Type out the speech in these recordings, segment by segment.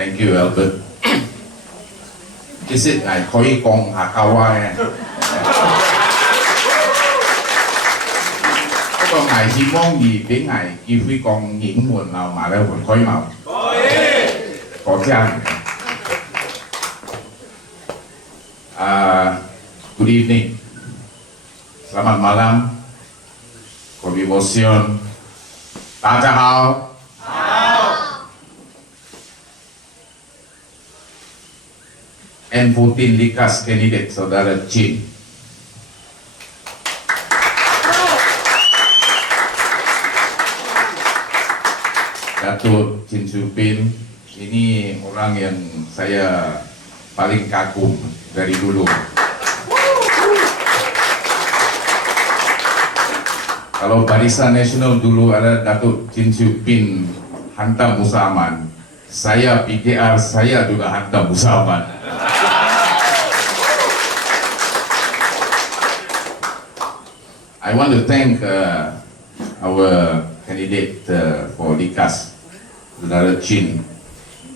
Thank you, Albert. Is it I koi kong akawa? Có ngài chỉ mong gì đến ngài kêu với con những nguồn nào mà đâu còn khói màu có chăng. Good evening, selamat malam, Kobibosion, 大家好。N14 Likas candidate saudara Chin. Datuk Chin Supin ini orang yang saya paling kagum dari dulu. Kalau Barisan Nasional dulu ada Datuk Chin Supin hantam Musaman, saya PKR saya juga hantam Musaman. I want to thank our candidate for Likas, Saudara Chin,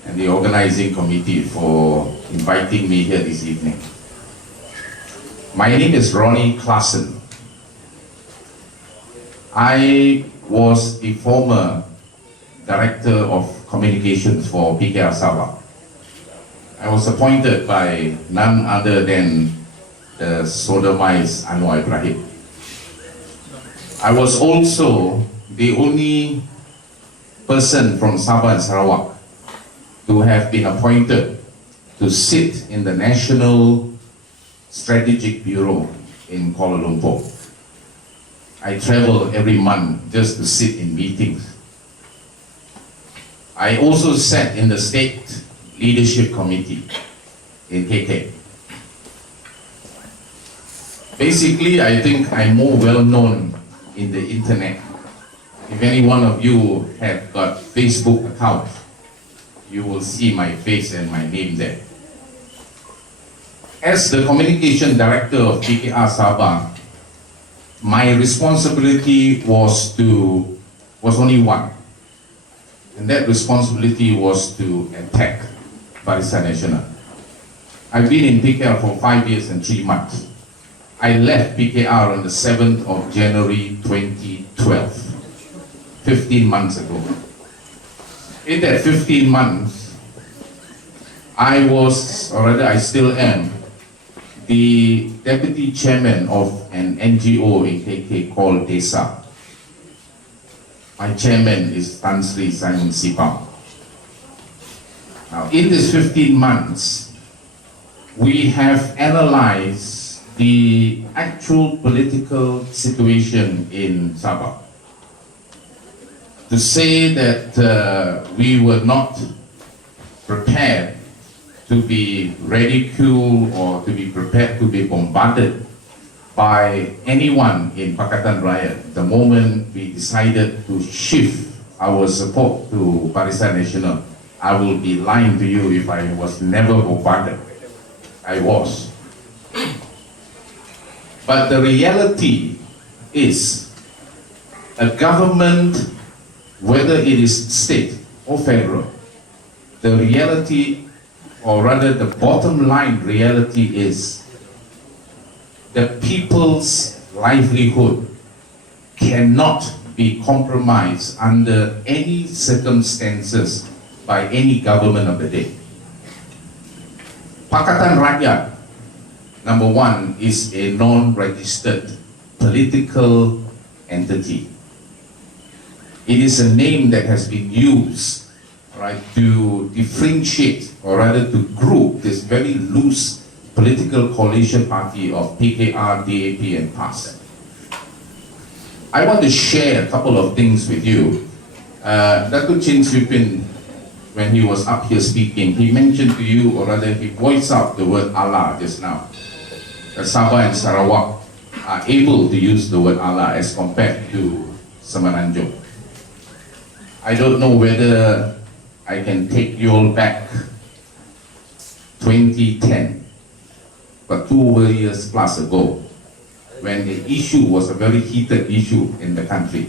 and the organizing committee for inviting me here this evening. My name is Ronnie Klassen. I was the former Director of Communications for PKR Sabah. I was appointed by none other than the sodomized Anwar Ibrahim. I was also the only person from Sabah and Sarawak to have been appointed to sit in the National Strategic Bureau in Kuala Lumpur. I travel every month just to sit in meetings. I also sat in the State Leadership Committee in KK. Basically, I think I'm more well known in the internet. If any one of you have got Facebook account, you will see my face and my name there. As the Communication Director of PKR Sabah, my responsibility was only one, and that responsibility was to attack Barisan Nasional. I've been in PKR for 5 years and 3 months. I left PKR on the 7th of January 2012, 15 months ago. In that 15 months, I was, or rather I still am, the Deputy Chairman of an NGO in KK called DESA. My chairman is Tan Sri Simon Sipam. Now, in this 15 months, we have analyzed the actual political situation in Sabah. To say that we were not prepared to be ridiculed or to be prepared to be bombarded by anyone in Pakatan Rakyat the moment we decided to shift our support to Barisan Nasional, I will be lying to you if I was never bombarded. I was. But the reality is a government, whether it is state or federal, the reality, or rather the bottom line reality is the people's livelihood cannot be compromised under any circumstances by any government of the day. Pakatan Rakyat, number one, is a non-registered political entity. It is a name that has been used, right, to differentiate, or rather to group this very loose political coalition party of PKR, DAP and PAS. I want to share a couple of things with you. Datuk Chin Supin, when he was up here speaking, he mentioned to you, or rather he voiced out the word Allah just now. Sabah and Sarawak are able to use the word Allah as compared to Semenanjung. I don't know whether I can take you all back 2010, but 2 years plus ago, when the issue was a very heated issue in the country.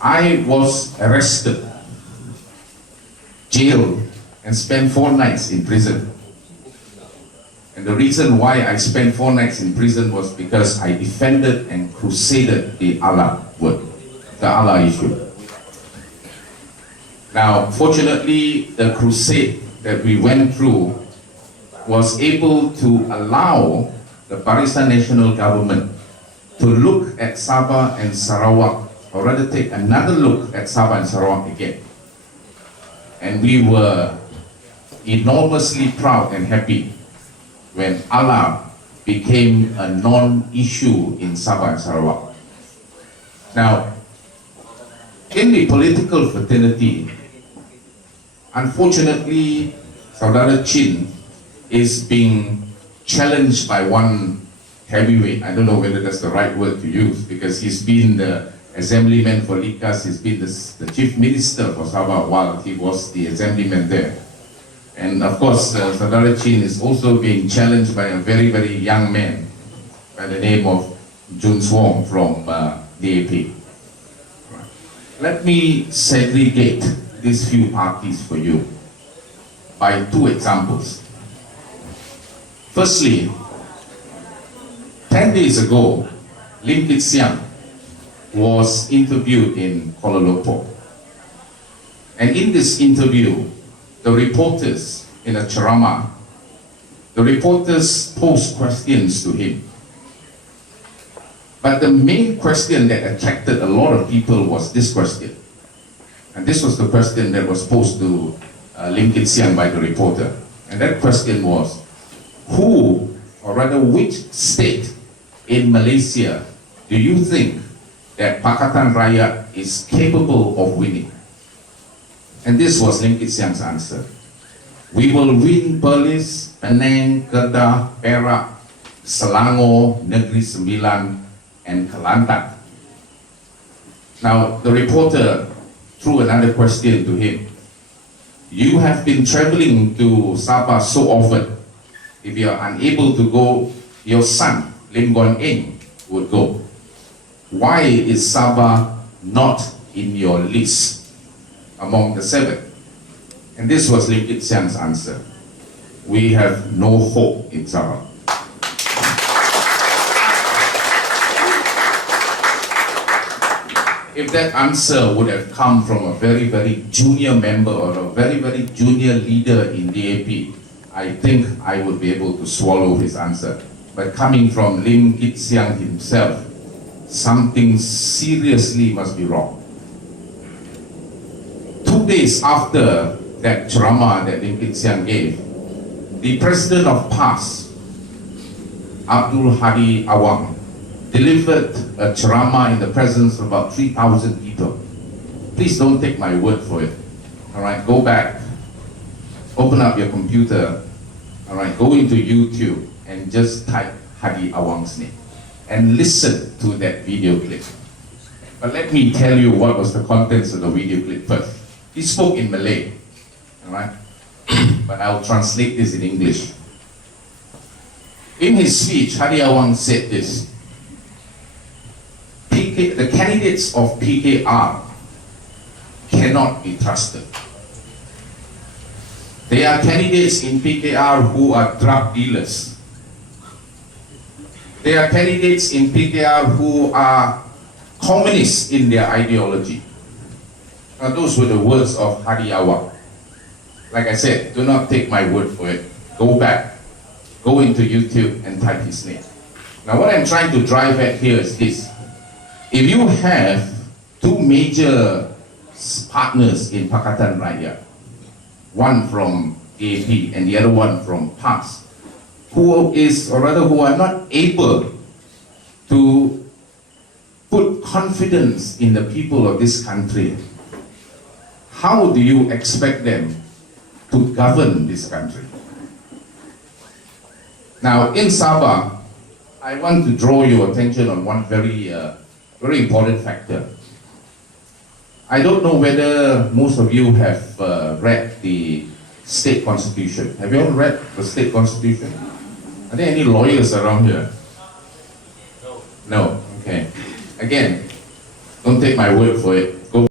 I was arrested, jailed, and spent 4 nights in prison. And the reason why I spent 4 nights in prison was because I defended and crusaded the Allah word, the Allah issue. Now, fortunately, the crusade that we went through was able to allow the Barisan National Government to look at Sabah and Sarawak, or rather take another look at Sabah and Sarawak again. And we were enormously proud and happy when Allah became a non-issue in Sabah and Sarawak. Now, in the political fraternity, unfortunately, Saudara Chin is being challenged by one heavyweight. I don't know whether that's the right word to use, because he's been the assemblyman for Likas, he's been the chief minister for Sabah while he was the assemblyman there. And of course, Saudara Chin is also being challenged by a very, very young man by the name of Jun Swong from DAP. Let me segregate these few parties for you by 2 examples. Firstly, 10 days ago, Lim Kit Siang was interviewed in Kuala Lumpur. And in this interview, the reporters, in a ceramah, the reporters posed questions to him. But the main question that attracted a lot of people was this question. And this was the question that was posed to Lim Kit Siang by the reporter. And that question was, who, or rather which state in Malaysia do you think that Pakatan Rakyat is capable of winning? And this was Lim Kit Siang's answer. We will win Perlis, Penang, Kedah, Perak, Selangor, Negeri Sembilan, and Kelantan. Now, the reporter threw another question to him. You have been traveling to Sabah so often. If you are unable to go, your son, Lim Guan Eng, would go. Why is Sabah not in your list among the 7? And this was Lim Kit Siang's answer. We have no hope in Sabah. If that answer would have come from a very, very junior member or a very, very junior leader in DAP, I think I would be able to swallow his answer. But coming from Lim Kit Siang himself, something seriously must be wrong. 2 days after that ceramah that Lim Kit Siang gave, the president of PAS, Abdul Hadi Awang, delivered a ceramah in the presence of about 3,000 people. Please don't take my word for it. All right, go back, open up your computer, all right, go into YouTube and just type Hadi Awang's name and listen to that video clip. But let me tell you what was the contents of the video clip first. He spoke in Malay, all right, but I'll translate this in English. In his speech, Hadi Awang said this: the candidates of PKR cannot be trusted. They are candidates in PKR who are drug dealers. They are candidates in PKR who are communists in their ideology. Now, those were the words of Hadi Awang. Like I said, do not take my word for it. Go back, go into YouTube and type his name. Now, what I'm trying to drive at here is this. If you have 2 major partners in Pakatan Rakyat, one from AP and the other one from PAS, who are not able to put confidence in the people of this country, how do you expect them to govern this country? Now, in Sabah, I want to draw your attention on one very important factor. I don't know whether most of you have read the state constitution. Have you all read the state constitution? Are there any lawyers around here? No. No? Okay. Again, don't take my word for it. Go